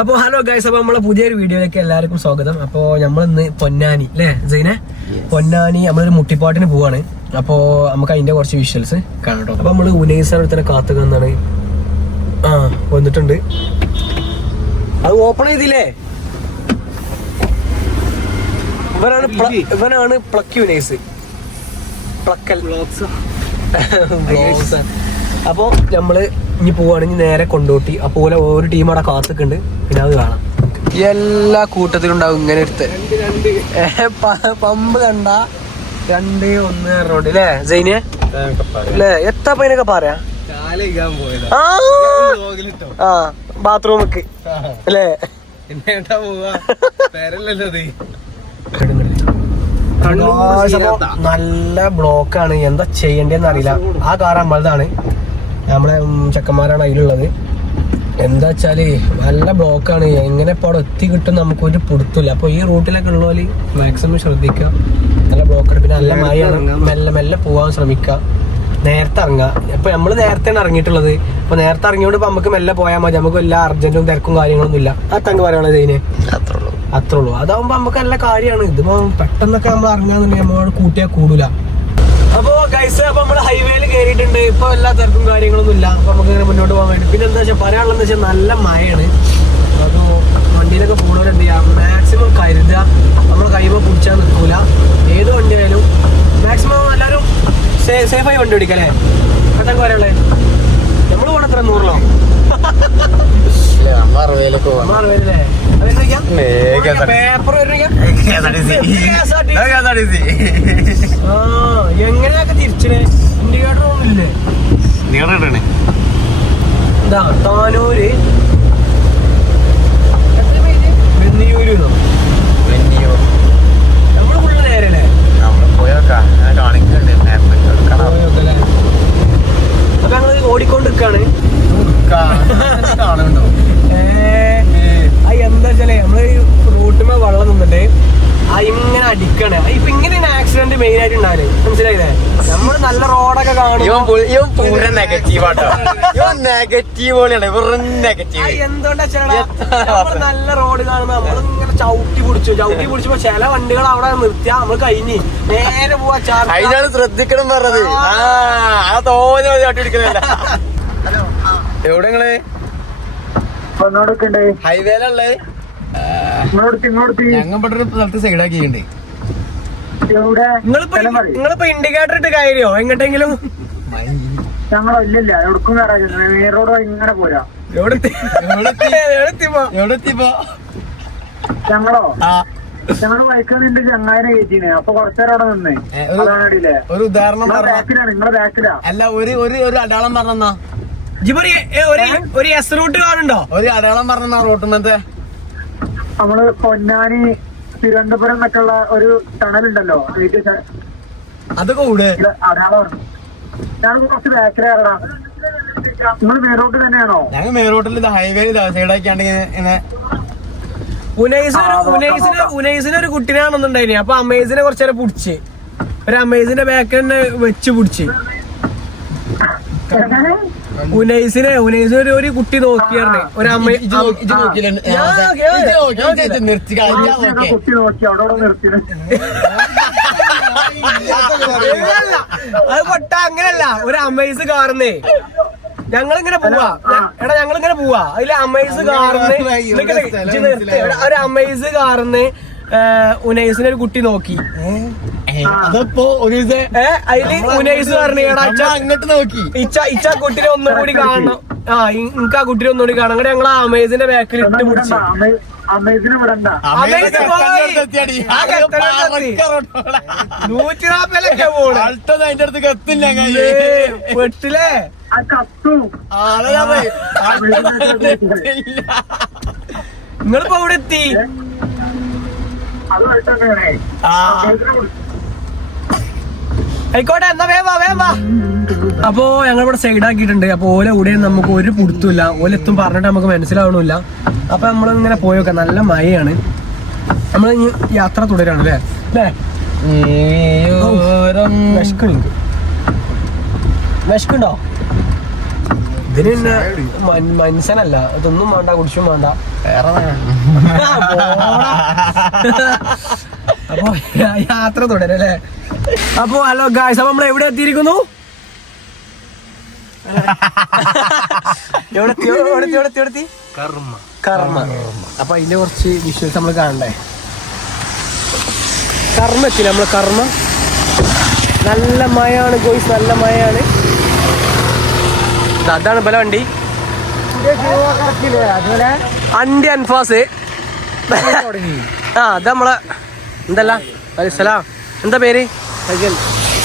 അപ്പൊ hello guys, അപ്പൊ നമ്മളെ പുതിയൊരു വീഡിയോയിലേക്ക് എല്ലാവർക്കും സ്വാഗതം. അപ്പൊ നമ്മളിന്ന് പൊന്നാനി അല്ലേ സൈനെ, പൊന്നാനി നമ്മളൊരു മുട്ടിപ്പാട്ടിന് പോവാണ്. അപ്പൊ നമുക്ക് അതിന്റെ കുറച്ച് വിഷ്വൽസ് കാണട്ടോ. അപ്പൊ നമ്മള് ഉനൈസാണ് തന്നെ കാത്തുകന്നാണ്. വന്നിട്ടുണ്ട്. അത് ഓപ്പൺ ചെയ്തില്ലേ? ഇവനാണ് പ്ലക്കി ഉനൈസ്, പ്ലക്കൽ വ്ലോഗ്സ്. അപ്പൊ നമ്മള് ഇനി പോവാണെങ്കിൽ നേരെ കൊണ്ടോട്ടി. അപ്പോലെ ഒരു ടീം അവിടെ കാത്തുക്കുണ്ട്. പിന്നെ അത് കാണാം. എല്ലാ കൂട്ടത്തിലും ഉണ്ടാവും ഇങ്ങനെ എടുത്ത് പമ്പ് കണ്ട 2-1 റോഡ് അല്ലേ സൈനിയ അല്ലേ? എത്താ പൈനൊക്കെ പറയാ ബാത്റൂമൊക്കെ അല്ലേ? നല്ല ബ്ലോക്കാണ്. എന്താ ചെയ്യണ്ടേന്ന് അറിയില്ല. ആ കാർ നമ്മളതാണ്, നമ്മളെ ചെക്കന്മാരാണ് അതിലുള്ളത്. എന്താ വെച്ചാല് നല്ല ബ്ലോക്കാണ്. എങ്ങനെ ഇപ്പോൾ അവിടെ എത്തി കിട്ടും നമുക്കൊരു പിടുത്തില്ല. അപ്പൊ ഈ റൂട്ടിലൊക്കെ ഉള്ളവര് മാക്സിമം ശ്രദ്ധിക്കുക. നല്ല ബ്ലോക്കാണ്. പിന്നെ നല്ല മഴയാണ്. മെല്ലെ മെല്ലെ പോവാൻ ശ്രമിക്കുക. നേരത്തെ ഇറങ്ങുക. ഇപ്പൊ നമ്മള് നേരത്തെയാണ് ഇറങ്ങിയിട്ടുള്ളത്. അപ്പൊ നേരത്തെ ഇറങ്ങിയോണ്ട് ഇപ്പൊ നമുക്ക് മെല്ലെ പോയാൽ മതി. നമുക്ക് എല്ലാ അർജന്റും തിരക്കും കാര്യങ്ങളൊന്നും ഇല്ല. ആ തങ്ക് പറയുകയാണത് ഇതിന് അത്രേ ഉള്ളൂ. അതാവുമ്പോ നമുക്ക് നല്ല കാര്യമാണ്. ഇതിപ്പോ പെട്ടെന്നൊക്കെ നമ്മൾ ഇറങ്ങാന്നുണ്ടെങ്കിൽ നമ്മളോട് കൂട്ടിയാൽ കൂടൂല. അപ്പൊ ഗൈസ്, അപ്പൊ നമ്മള് ഹൈവേയിൽ കയറിയിട്ടുണ്ട്. ഇപ്പൊ എല്ലാ തിരക്കും കാര്യങ്ങളൊന്നും ഇല്ല. അപ്പൊ നമുക്ക് ഇങ്ങനെ മുന്നോട്ട് പോകാൻ വേണ്ടി. പിന്നെ എന്താ വെച്ചാൽ പറയാനുള്ളതെന്ന് വെച്ചാൽ നല്ല മഴയാണ്. അപ്പൊ വണ്ടിയിലൊക്കെ പോകുന്നവർ എന്ത് ചെയ്യാം, മാക്സിമം കരുതുക. നമ്മളെ കൈമ പിടിച്ചാൽ നിൽക്കൂല. ഏത് വണ്ടി ആയാലും മാക്സിമം എല്ലാവരും സേഫായി വണ്ടി ഓടിക്കാം അല്ലേ? പെട്ടെന്ന് പറയാനുള്ളത് നമ്മള് പോകണം. എത്ര 100 എങ്ങനെയൊക്കെ തിരിച്ചേ? ഇൻഡിക്കേറ്റർ ഒന്നുമില്ലേ? ഇതാ താനൂര് വെന്നിയൂര്. നമ്മള് ഫുള്ള് നേരല്ലേ? അപ്പൊ ഞങ്ങള് ഓടിക്കൊണ്ടിരിക്കാണ്. എന്താ വെച്ചാലേ നമ്മള് റൂട്ടുമ്പോ വെള്ളം നിന്നിട്ട് ഇങ്ങനെ അടിക്കണേ. ഇപ്പൊ ഇങ്ങനെയാണ് ആക്സിഡന്റ് മെയിൻ ആയിട്ട് ഉണ്ടാവില്ലേ? മനസ്സിലായില്ലേ? നമ്മള് നല്ല റോഡൊക്കെ കാണും. എന്തുകൊണ്ടാ നമ്മള് നല്ല റോഡ് കാണുമ്പോ നമ്മളിങ്ങനെ ചവിട്ടി പിടിച്ചപ്പോ ചില വണ്ടികൾ അവിടെ നിർത്തിയാ നമ്മള് കഴിഞ്ഞ് നേരെ പോവാ. ശ്രദ്ധിക്കണം പറഞ്ഞത്. എവിടെ നിങ്ങള് ഹൈവേയിലുള്ളത്? ഞങ്ങൾ സൈഡാക്കിണ്ട്. നിങ്ങളിപ്പോ ഇൻഡിക്കേറ്റർ ഇട്ട് കയറിയോ എങ്ങോട്ടെങ്കിലും? ഞങ്ങളില്ല, എവിടേക്കും മെയിൻ റോഡ് ഇങ്ങനെ പോരാ. എവിടെത്തിപ്പോ ഞങ്ങളോ? ഞങ്ങള് ബൈക്കിന്റെ ചങ്ങായിനെ കയറ്റിനെ. അപ്പൊ കുറച്ചേരം അവിടെ നിന്നേ. ഒരു ഉദാഹരണം നിങ്ങളെ ബാക്കിലാ. അല്ല, ഒരു അടയാളം പറഞ്ഞാ ഒരു എസ് റൂട്ട് കാണുന്നുണ്ടോ? ഒരു അടയാളം പറഞ്ഞാ റോട്ടുമത്തെ. നമ്മള് പൊന്നാനി തിരുവനന്തപുരം എന്നൊക്കെയുള്ള ഒരു ടണലുണ്ടല്ലോ, അതൊക്കെ കൂടെ അടയാളം. ഞാൻ കുറച്ച് ബാക്കിലാ. നിങ്ങൾ മെയിൻ റോഡ് തന്നെയാണോ? ഞങ്ങൾ മെയിൻ റോഡിൽ ഹൈവേയിൽ സൈഡാക്കിയാണ്ട് ഇങ്ങനെ. ഉനൈസിന് ഒരു കുട്ടീനാണെന്നുണ്ടായിന്. അപ്പൊ അമേസിനെ കുറച്ചേരം പിടിച്ച്, ഒരു അമേസിന്റെ ബാക്ക് തന്നെ വെച്ച് പിടിച്ച്. ഉനൈസിന് ഒരു കുട്ടി നോക്കിയായിരുന്നു. ഒരു അമ്മ അത് പൊട്ട അങ്ങനല്ല. ഒരു അമേസ് കാർന്നേ ഞങ്ങളിങ്ങനെ പോവാ. എടാ ഞങ്ങളിങ്ങനെ പോവാ. അതില് അമേസ് കാർന്ന് ഒരു അമേസ് കാർന്ന് ഉനൈസിനെ ഒരു കുട്ടി നോക്കി. അതപ്പോ അതില് ഉനൈസ് പറഞ്ഞു അങ്ങോട്ട് നോക്കി ഇച്ച കുട്ടിനെ ഒന്നും കൂടി കാണണം. എനിക്ക് ആ കുട്ടിനെ ഒന്നുകൂടി കാണാം. അങ്ങനെ ഞങ്ങൾ ആ അമേസിന്റെ ബാക്കിൽ ഇട്ട് പിടിച്ചു. 140 പോണു. അതിന്റെ അടുത്ത് എത്തില്ല പെട്ടില്ലേ? നിങ്ങളിപ്പോ അവിടെ എത്തി. ആയിക്കോട്ടെ, എന്നാ വേവാ. അപ്പോ ഞങ്ങളിവിടെ സൈഡാക്കിയിട്ടുണ്ട്. അപ്പൊ ഓല കൂടെ നമുക്ക് ഒരു പുടുത്തുമില്ല. ഓലെത്തും പറഞ്ഞിട്ട് നമുക്ക് മനസ്സിലാവണില്ല. അപ്പൊ നമ്മളിങ്ങനെ പോയോക്കാം. നല്ല മഴയാണ്. നമ്മൾ യാത്ര തുടരാണ് അല്ലേ? വിശക്കുണ്ടോ? ഇതിന് പിന്നെ മനുഷ്യനല്ല, ഇതൊന്നും വേണ്ട, കുടിച്ചും വേണ്ട. അപ്പൊ യാത്ര തുടരല്ലേ. അപ്പൊ ഹലോ ഗായ്സ്, അപ്പൊ നമ്മൾ എവിടെ എത്തിയിരിക്കുന്നു? കർമ്മ. അപ്പൊ അതിന്റെ കുറച്ച് വിഷ്വൽസ് നമ്മൾ കാണണ്ടേ. കർമ്മ എത്തി നമ്മള്. കർമ്മ നല്ല മഴയാണ് ഗോയ്സ്, നല്ല മഴയാണ്. അതാണ് പല വണ്ടി അണ്ടി അൻഫാസ്. അത് നമ്മളെ എന്തല്ല അലിസ്ലാം, എന്താ പേര്?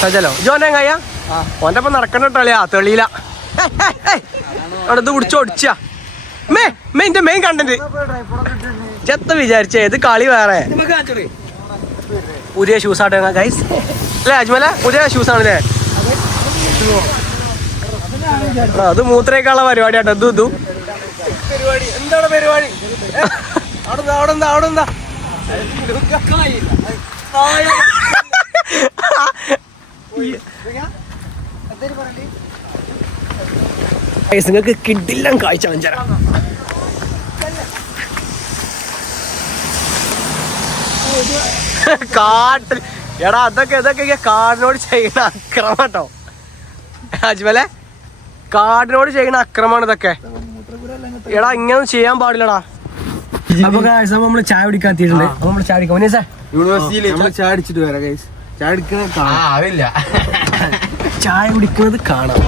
സജലോ. ജോനെ കയ്യ ഓൻ്റെ ഒപ്പം നടക്കണ്ട കളിയാ, തെളിയില്ല. അവിടെ ഇത് കുടിച്ച് ഒടിച്ചാ എന്റെ മെയിൻ കണ്ടന്റ് ചെത്ത വിചാരിച്ചേ. ഇത് കളി വേറെ. പുതിയ ഷൂസ് ആട്ടെ ഗൈസ് അല്ലേ അജ്മല? പുതിയ ഷൂസ് ആണല്ലേ? അത് മൂത്രേക്കാളുള്ള പരിപാടിയാട്ടോ. ഇതും പരിപാടി. എന്താണ് പരിപാടി? അവിടെ എന്താ നിങ്ങൾക്ക് കിട്ടില്ല കാഴ്ച വഞ്ചര. കാട്ടിൽ എടാ ഇതൊക്കെ കാടിനോട് ചെയ്യുന്ന അക്രമം കേട്ടോ അജ്മലെ. കാടിനോട് ചെയ്യുന്ന അക്രമമാണ് ഇതൊക്കെ. എടാ ഇങ്ങനെ ചെയ്യാൻ പാടില്ലടാ. അപ്പൊ നമ്മള് ചായ കുടിക്കാൻ എത്തിയിട്ടുണ്ട്. അപ്പൊ നമ്മള് ചായ കുടിക്കാം. യൂണിവേഴ്സിറ്റിയിൽ ചായ അടിച്ചിട്ട് വരാം ഗൈസ്. ചായ അടിക്കുന്നത് ചായ കുടിക്കുന്നത് കാണാം.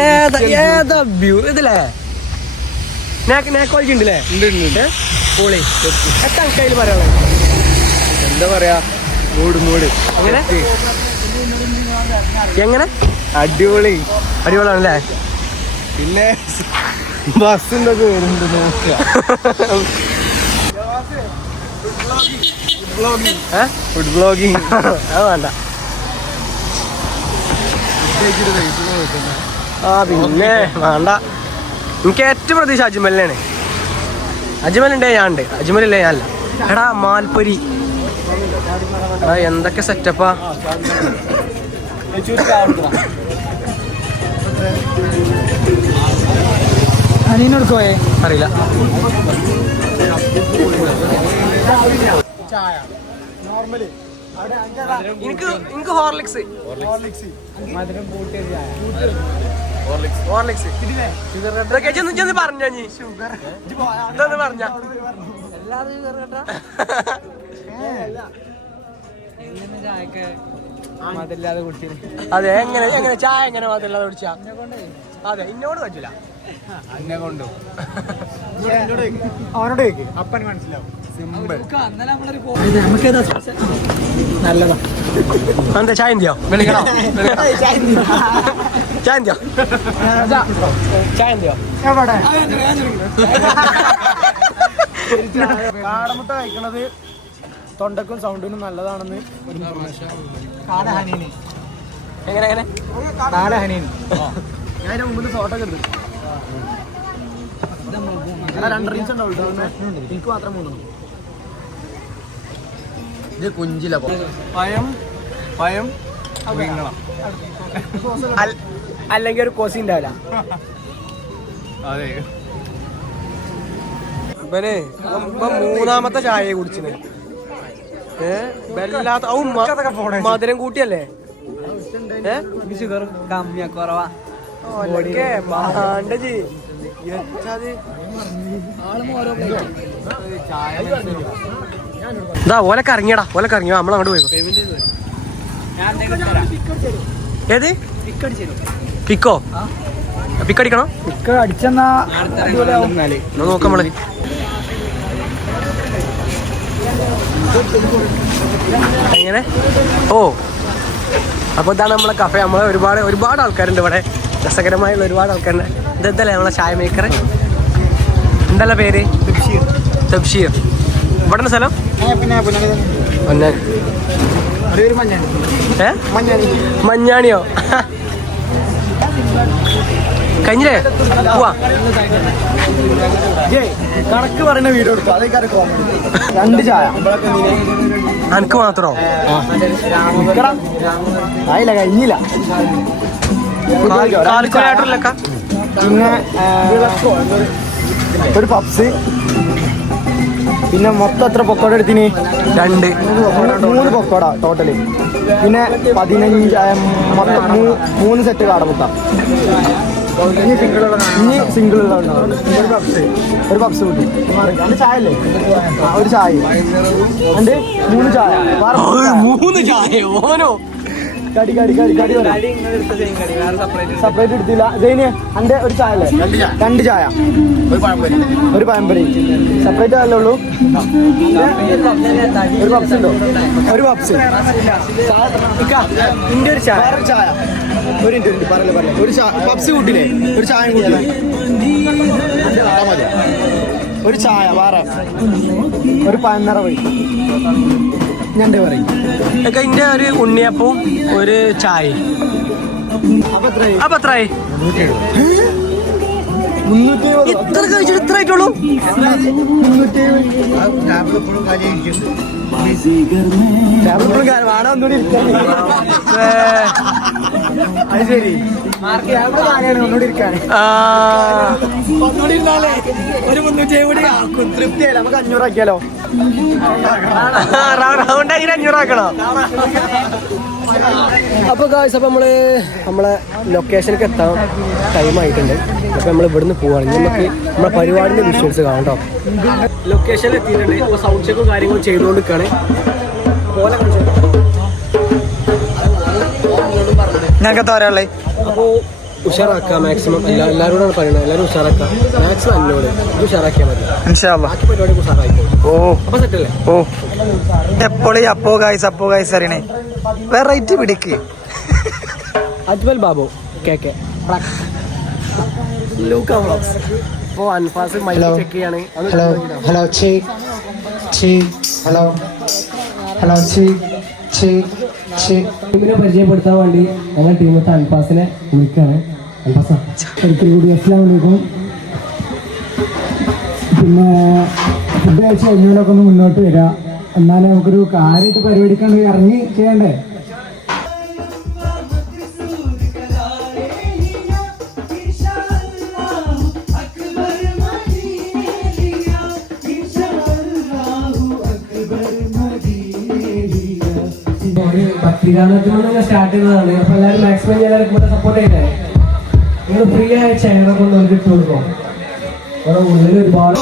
ഏതാ വ്യൂ ഇതില്ലേ? നേക്കോളജി ഉണ്ടല്ലേ? പൊളി. എത്ര കയ്യിൽ പറയാനുള്ളത്? എന്താ പറയാ, മൂട് എങ്ങനെ അടിപൊളി അടിപൊളിയാണല്ലേ? പിന്നെ ബസ്സിന്റെ വരുന്നുണ്ട് നോക്കുക. ഫുഡ് ബ്ലോഗിങ് അത് വേണ്ട. പിന്നെ വേണ്ട. എനിക്ക് ഏറ്റവും പ്രതീക്ഷ അജ്മലിനാണ്. അജ്മലുണ്ടേ ഞാനുണ്ട്, അജ്മലില്ലേ ഞാനല്ല. എടാ മാൽപ്പൊരി, എടാ എന്തൊക്കെ സെറ്റപ്പാ. അറിയില്ല. എനിക്ക് ഹോർലിക്സ് പറഞ്ഞ പറഞ്ഞ അതെ. എങ്ങനെ ചായ എങ്ങനെ മധുരല്ലാതെ കുടിച്ചാ? അതെ ഇന്നോട് പറ്റില്ല. എന്നെ കൊണ്ടു അവനോട് അപ്പൻ മനസ്സിലാവും. നല്ലതാ. എന്താ ചായ എന്തിയോ? വിളിക്കണോ? ചായ എന്തിയോ? ചായ എന്തിയോ? കാടമുട്ട കഴിക്കണത് തൊണ്ടക്കും സൗണ്ടിനും നല്ലതാണെന്ന് എങ്ങനെ ഞാൻ മുമ്പിൽ ഫോട്ടോ ഒക്കെ എടുത്തു. 2 റീൽസ് ഉണ്ടാവും. എനിക്ക് മാത്രം 3. ഇത് കുഞ്ചില പയം അല്ലെങ്കിൽ ഒരു കോസി ഉണ്ടാവില്ല. അതെ. ഇവനെ മൂന്നാമത്തെ ചായ കുടിച്ചിന്. മധുരം കൂട്ടിയല്ലേ? ഷുഗർ കമ്മിയാ, കുറവാ. ഇതാ ഓലൊക്കെ ഇറങ്ങിയടാ, ഓലൊക്കെ ഇറങ്ങിയോ? നമ്മളങ്ങോട്ട് പോയിക്കോ. ഏത് പിക്കോ? പിക്കടിക്കണോ? പിക്ക് അടിച്ചെന്നാ നോക്കാം നമ്മള്. എങ്ങനെ? ഓ അപ്പൊ ഇതാണ് നമ്മളെ കഫേ. നമ്മളെ ഒരുപാട് ആൾക്കാരുണ്ട് ഇവിടെ. രസകരമായുള്ള ഒരുപാട് ആൾക്കാരുണ്ട്. ഇതല്ലേ നമ്മളെ ചായ മേക്കർ ഉണ്ടല്ലോ, പേര് തബ്ഷീർ. ഇവിടെ സ്ഥലം മഞ്ഞാണിയോ? കഴിഞ്ഞില്ലേ? പോവാ. കണക്ക് പറയുന്ന വീഡിയോ എടുത്തു. 2 ചായ അനക്ക് മാത്രോ? ആയില്ല, കഴിഞ്ഞില്ല. പിന്നെ ഒരു പപ്സ്, പിന്നെ മൊത്തം എത്ര പൊക്കോട എടുത്തിന്? 3 പൊക്കോട ടോട്ടല്. പിന്നെ 15 മൊത്തം 3 സെറ്റ് കാടമുട്ട. ഇനി സിംഗിൾ ഉള്ള ഒരു പപ്സ് കൂട്ടി. ചായ അല്ലേ? ഒരു ചായ ഉണ്ട്. 3 ചായ. 3 ചായ ഓനോ കടി സെപ്പറേറ്റ് എടുത്തില്ല. ജയിന് അന്റെ ഒരു ചായ അല്ലേ? 2 ചായ, ഒരു പഴംപൊരി. സെപ്പറേറ്റ് ആയല്ലേ ഉള്ളൂ. ഒരു പപ്സ് ഉണ്ടോ? ഒരു പപ്സ്. ഇന്റെ ഒരു ചായ. ഒരു മിനിറ്റ് പറയല്ലേ. ഒരു പപ്സ് കൂട്ടില്ലേ? ഒരു ചായ കൂട്ടില്ലേ? ഒരു ചായ വേറെ, ഒരു പഴനിറ പോയി. ഞാൻ പറയും ഇന്റെ ഒരു ഉണ്ണിയപ്പവും ഒരു ചായ. അപ്പൊ എത്രയായി? 370. ഇത്ര കഴിച്ചിട്ട് ഇത്ര ആയിട്ടുള്ളൂ. 370 ഒന്നുകൂടി അത് ശരി. ഒന്നുകൂടി ഇരിക്കാൻ ഒരു 370 കൂടി തൃപ്തിയല്ല. നമുക്ക് 500 ആക്കിയാലോ? റൗണ്ട് അങ്ങനെ 500 ആക്കണോ? അപ്പോൾ ഗായ്സ്, അപ്പോൾ നമ്മളെ ലൊക്കേഷനിലേക്ക് എത്താൻ ടൈം ആയിട്ടുണ്ട്. അപ്പോൾ നമ്മൾ ഇവിടുന്ന് പോവാണ്. നമുക്ക് നമ്മളെ പരിപാടിൻ്റെ വിഷ്വൽസ് കാണാം കേട്ടോ. ലൊക്കേഷനിൽ എത്തിയിട്ടുണ്ട്. അപ്പോൾ സൗണ്ട് ചെക്കും കാര്യങ്ങളും ചെയ്തുകൊണ്ടിരിക്കുകയാണ്. ഞങ്ങൾക്ക് പറയാനുള്ളത് അപ്പോൾ ഉഷാറാക്കുക മാക്സിമം. എല്ലാവരോടാണ് പറയുന്നത്, എല്ലാവരും ഉഷാറാക്കുക മാക്സിമം. എന്നോട് ഇത് ഉഷാറാക്കിയാൽ മതി. ബാക്കി പരിപാടി ഉഷാറായിക്കോളും. അപ്പോൾ സെറ്റല്ലേ? എപ്പോഴും അപ്പോ ഗായ്സ് അറിയണേ. വെറൈറ്റി പിടിക്ക്. അജ്മൽ ബാബു KK ലൂക്ക വ്ളോഗ്സ്. ഇപ്പോൾ അൻഫാസ് മൈക്ക് ചെക്ക് ചെയ്യാണ്. ടീമിനെ പരിചയപ്പെടുത്താൻ വേണ്ടി ഞങ്ങൾ ടീമത്തെ അൻഫാസിനെ വിളിക്കുകയാണ്. അൻഫാസ ഒരിക്കൽ കൂടി അസ്സലാമു അലൈക്കും. പിന്നെ ഫുഡ് കഴിച്ച് കഴിഞ്ഞാലൊക്കെ ഒന്ന് മുന്നോട്ട് വരിക. എന്നാലും നമുക്കൊരു കാര്യമായിട്ട് പരിപാടിക്കാണ്ട് ഇറങ്ങി ചെയ്യണ്ടേ? ഭക്തിഗാനത്തിലൊന്നും സ്റ്റാർട്ട് ചെയ്തതാണ്. അപ്പോൾ എല്ലാവരും മാക്സിമം എല്ലാവർക്കും ഇവിടെ സപ്പോർട്ട് ചെയ്തേ. നിങ്ങൾ ഫ്രീ ആയ ചെയറൊക്കെ ഒന്ന് ഇട്ട് കൊടുക്കും. അവിടെ ഉള്ളിൽ ഒരുപാട്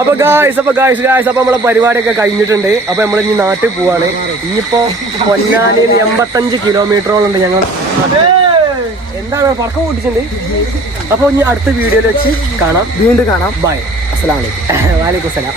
അപ്പൊ ഗായ്സ് അപ്പൊ നമ്മളെ പരിപാടിയൊക്കെ കഴിഞ്ഞിട്ടുണ്ട്. അപ്പൊ നമ്മൾ ഇനി നാട്ടിൽ പോവാണ്. ഇനിയിപ്പോ പൊന്നാനിയിൽ 85 കിലോമീറ്ററോളം ഉണ്ട് ഞങ്ങൾ. എന്താണ് പടക്കം പൊട്ടിച്ചിട്ടുണ്ട്. അപ്പൊ ഇനി അടുത്ത വീഡിയോയിൽ വെച്ച് കാണാം. വീണ്ടും കാണാം. ബൈ. അസ്സലാമു അലൈക്കും. വലൈക്കും സലാം.